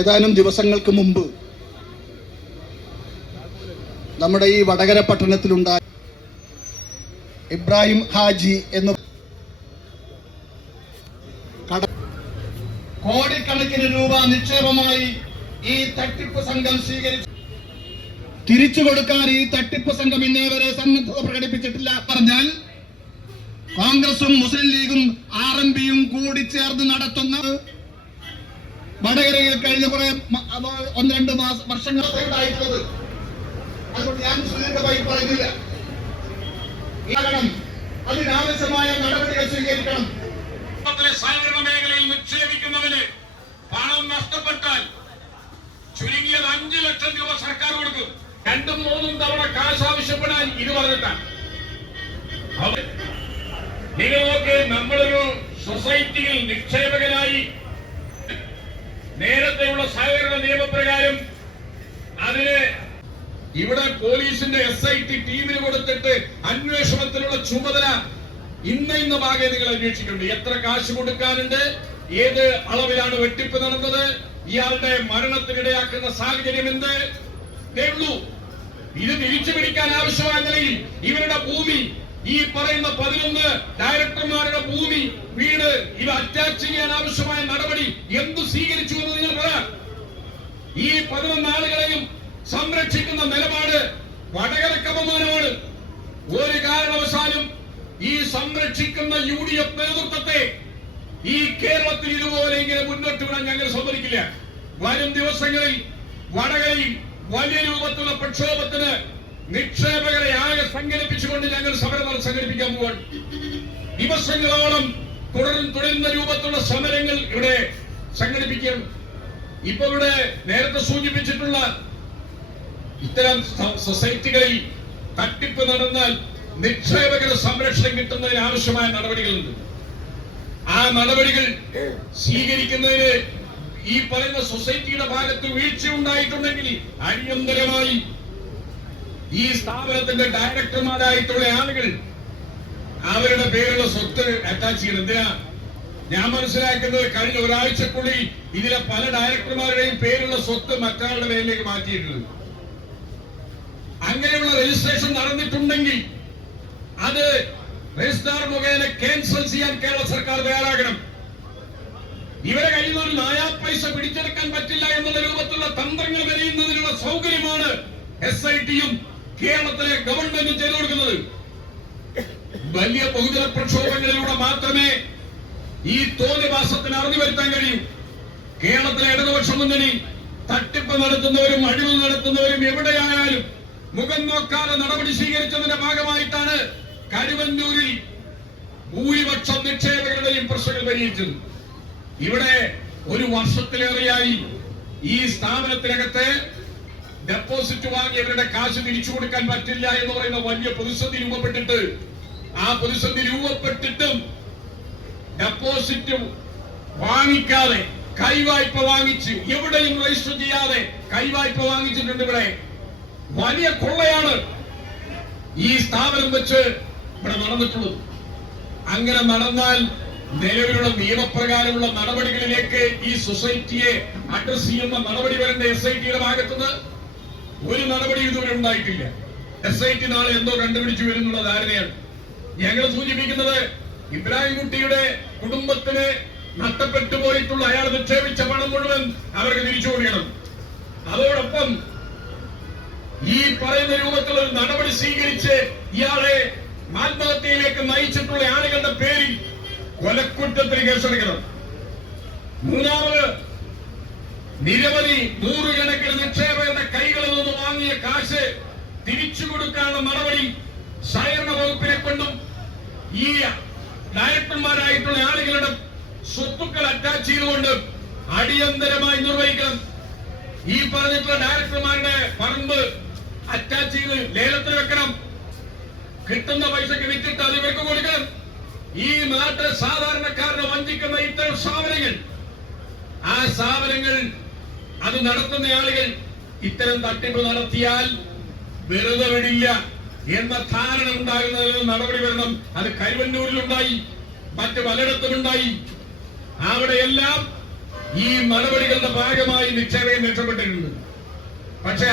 ഏതാനും ദിവസങ്ങൾക്ക് മുമ്പ് നമ്മുടെ ഈ വടകര പട്ടണത്തിലുണ്ടായ ഇബ്രാഹിം ഹാജി എന്ന കോടിക്കണക്കിന് രൂപ നിക്ഷേപമായി ഈ തട്ടിപ്പ് സംഘം സ്വീകരിച്ചു. തിരിച്ചു കൊടുക്കാൻ ഈ തട്ടിപ്പ് സംഘം ഇന്നേവരെ സന്നദ്ധത പ്രകടിപ്പിച്ചിട്ടില്ല. പറഞ്ഞാൽ കോൺഗ്രസും മുസ്ലിം ലീഗും RMPയും കൂടി ചേർന്ന് നടത്തുന്ന വടകരയിൽ കഴിഞ്ഞ കുറെ 1-2 വർഷങ്ങളായിട്ടുള്ളത്. അതുകൊണ്ട് ഞാൻ സുദീർഘമായി പറയുന്നില്ല. അതിനാവശ്യമായ നടപടികൾ സ്വീകരിക്കണം. സഹകരണ മേഖലയിൽ നിക്ഷേപിക്കുന്നവന് പണം നഷ്ടപ്പെട്ടാൽ ചുരുങ്ങിയത് 5 ലക്ഷം രൂപ സർക്കാർ കൊടുക്കും. 2-3 തവണ കാശ് ആവശ്യപ്പെടാൻ ഇത് പറഞ്ഞിട്ടാണ്. നിങ്ങൾക്ക് നമ്മളൊരു സൊസൈറ്റിയിൽ നിക്ഷേപകനായി നേരത്തെയുള്ള സഹകരണ നിയമപ്രകാരം അതിന് ഇവിടെ പോലീസിന്റെ SIT ടീമിന് കൊടുത്തിട്ട് അന്വേഷണത്തിനുള്ള ചുമതല ഇന്ന ഭാഗം നിങ്ങൾ അന്വേഷിക്കുന്നുണ്ട്. എത്ര കാശ് കൊടുക്കാനുണ്ട്, ഏത് അളവിലാണ് വെട്ടിപ്പ് നടന്നത്, ഇയാളുടെ മരണത്തിനിടയാക്കുന്ന സാഹചര്യം എന്ത് ഉള്ളൂ. ഇത് തിരിച്ചു പിടിക്കാൻ ആവശ്യമായ നിലയിൽ ഇവരുടെ ഭൂമി, ഈ പറയുന്ന 11 ഡയറക്ടർമാരുടെ ഭൂമി, വീട് ഇവ അറ്റാച്ച് ചെയ്യാൻ ആവശ്യമായ നടപടി എന്തു സ്വീകരിച്ചു എന്ന് നിങ്ങൾ പറ. ഈ 11 ആളുകളെയും സംരക്ഷിക്കുന്ന നിലപാട് വടകരക്ക് അപമാനമാണ്. ഒരു കാരണവശാലും ഈ സംരക്ഷിക്കുന്ന UDF നേതൃത്വത്തെ ഈ കേരളത്തിൽ ഇതുപോലെ ഇങ്ങനെ മുന്നോട്ട് വിടാൻ ഞങ്ങൾ സമ്മതിക്കില്ല. വരും ദിവസങ്ങളിൽ വടകരയിൽ വലിയ രൂപത്തിലുള്ള പ്രക്ഷോഭത്തിന് നിക്ഷേപകരെ ആകെ സംഘടിപ്പിച്ചുകൊണ്ട് ഞങ്ങൾ സമരം സംഘടിപ്പിക്കാൻ പോവാൻ. ദിവസങ്ങളോളം തുടരുന്ന രൂപത്തിലുള്ള സമരങ്ങൾ ഇവിടെ സംഘടിപ്പിക്കുകയാണ്. ഇപ്പൊ ഇവിടെ നേരത്തെ സൂചിപ്പിച്ചിട്ടുള്ള ഇത്തരം സൊസൈറ്റികളിൽ തട്ടിപ്പ് നടന്നാൽ നിക്ഷേപകരുടെ സംരക്ഷണം കിട്ടുന്നതിന് ആവശ്യമായ നടപടികളുണ്ട്. ആ നടപടികൾ സ്വീകരിക്കുന്നതിന് ഈ പറയുന്ന സൊസൈറ്റിയുടെ ഭാഗത്ത് വീഴ്ച ഉണ്ടായിട്ടുണ്ടെങ്കിൽ അടിയന്തരമായി ഈ സ്ഥാപനത്തിന്റെ ഡയറക്ടർമാരായിട്ടുള്ള ആളുകൾ അവരുടെ പേരുള്ള സ്വത്ത് അറ്റാച്ച് ചെയ്യണം. എന്തിനാ ഞാൻ മനസ്സിലാക്കുന്നത്, കഴിഞ്ഞ ഒരാഴ്ചക്കുള്ളിൽ ഇതിലെ പല ഡയറക്ടർമാരുടെയും പേരുള്ള സ്വത്ത് മറ്റൊരാളുടെ പേരിലേക്ക് മാറ്റിയിട്ടുണ്ട്. അങ്ങനെയുള്ള രജിസ്ട്രേഷൻ നടന്നിട്ടുണ്ടെങ്കിൽ അത് രജിസ്ട്രാർ മുഖേന ക്യാൻസൽ ചെയ്യാൻ കേരള സർക്കാർ തയ്യാറാകണം. ഇവരെ കയ്യിൽ നിന്ന് 1 പൈസ പിടിച്ചെടുക്കാൻ പറ്റില്ല എന്നുള്ള രൂപത്തിലുള്ള തന്ത്രങ്ങൾ വരെയുന്നതിനുള്ള സൗകര്യമാണ് SITയും കേരളത്തിലെ ഗവൺമെന്റും ചെയ്തു കൊടുക്കുന്നത്. വലിയ ബഹുജന പ്രക്ഷോഭങ്ങളിലൂടെ മാത്രമേ ഈ തോന്നിവാസത്തിന് അറിഞ്ഞു വരുത്താൻ കഴിയൂ. കേരളത്തിലെ ഇടതുപക്ഷ മുന്നണി തട്ടിപ്പ് നടത്തുന്നവരും അഴിമതി നടത്തുന്നവരും എവിടെയായാലും മുഖം നോക്കാതെ നടപടി സ്വീകരിച്ചതിന്റെ ഭാഗമായിട്ടാണ് കരുവന്നൂരിൽ ഭൂരിപക്ഷം നിക്ഷേപകരുടെയും പ്രശ്നങ്ങൾ പരിഹരിച്ചത്. ഇവിടെ 1 വർഷത്തിലേറെയായി ഈ സ്ഥാപനത്തിനകത്ത് ഡെപ്പോസിറ്റ് വാങ്ങിയവരുടെ കാശ് തിരിച്ചു കൊടുക്കാൻ പറ്റില്ല എന്ന് പറയുന്ന വലിയ പ്രതിസന്ധി രൂപപ്പെട്ടിട്ടും ഡെപ്പോസിറ്റ് വാങ്ങിക്കാതെ കൈവായ്പ വാങ്ങിച്ച് എവിടെയും രജിസ്റ്റർ ചെയ്യാതെ കൈവായ്പ വാങ്ങിച്ചിട്ടുണ്ട്. ഇവിടെ വലിയ കൊള്ളയാണ് ഈ സ്ഥാപനം വെച്ച് ഇവിടെ നടന്നിട്ടുള്ളത്. അങ്ങനെ നടന്നാൽ നിലവിലുള്ള നിയമപ്രകാരമുള്ള നടപടികളിലേക്ക് ഈ സൊസൈറ്റിയെ അഡ്രസ് ചെയ്യുന്ന നടപടി വരേണ്ട SITയുടെ ഭാഗത്തുനിന്ന് ഒരു നടപടി ഇതുവരെ ഉണ്ടായിട്ടില്ല. SIT നാളെ എന്തോ കണ്ടുപിടിച്ചു വരുന്നുള്ള ധാരണയാണ്. ഞങ്ങൾ സൂചിപ്പിക്കുന്നത് ഇബ്രാഹിം കുട്ടിയുടെ കുടുംബത്തിന് നഷ്ടപ്പെട്ടു പോയിട്ടുള്ള അയാൾ നിക്ഷേപിച്ച പണം മുഴുവൻ അവർക്ക് തിരിച്ചു കൊടുക്കണം. അതോടൊപ്പം ഈ പറയുന്ന രൂപത്തിലുള്ള നടപടി സ്വീകരിച്ച് ഇയാളെ ആത്മഹത്യയിലേക്ക് നയിച്ചിട്ടുള്ള ആളുകളുടെ പേരിൽ കൊലക്കുറ്റത്തിന് കേസെടുക്കണം. മൂന്നാമത്, നിരവധി 100 കണക്കിന് നിക്ഷേപകരുടെ കൈകളിൽ നിന്ന് വാങ്ങിയ കാശ് തിരിച്ചു കൊടുക്കാനുള്ള നടപടി സഹകരണ വകുപ്പിനെ കൊണ്ടും ഈ ഡയറക്ടർമാരായിട്ടുള്ള ആളുകളുടെ സ്വത്തുക്കൾ അറ്റാച്ച് ചെയ്തുകൊണ്ട് അടിയന്തരമായി നിർവഹിക്കണം. ഈ പറഞ്ഞിട്ടുള്ള ഡയറക്ടർമാരുടെ പറമ്പ് അറ്റാച്ച് ചെയ്ത് ലേലത്തിൽ വെക്കണം. കിട്ടുന്ന പൈസക്ക് വിറ്റിട്ട് അത് ഇവർക്ക് കൊടുക്കണം. ഈ നാട്ടിലെ സാധാരണക്കാരനെ വഞ്ചിക്കുന്ന ഇത്തരം സ്ഥാപനങ്ങൾ, ആ സ്ഥാപനങ്ങൾ അത് നടത്തുന്ന ആളുകൾ ഇത്തരം തട്ടിപ്പ് നടത്തിയാൽ വെറുതെ വിടില്ല എന്ന ധാരണ ഉണ്ടാകുന്നതിന് നടപടി വരണം. അത് കരുവന്നൂരിലുണ്ടായി, മറ്റ് പലയിടത്തുമുണ്ടായി. അവിടെയെല്ലാം ഈ നടപടികളുടെ ഭാഗമായി നിക്ഷേപകൻ രക്ഷപ്പെട്ടിട്ടുണ്ട്. പക്ഷേ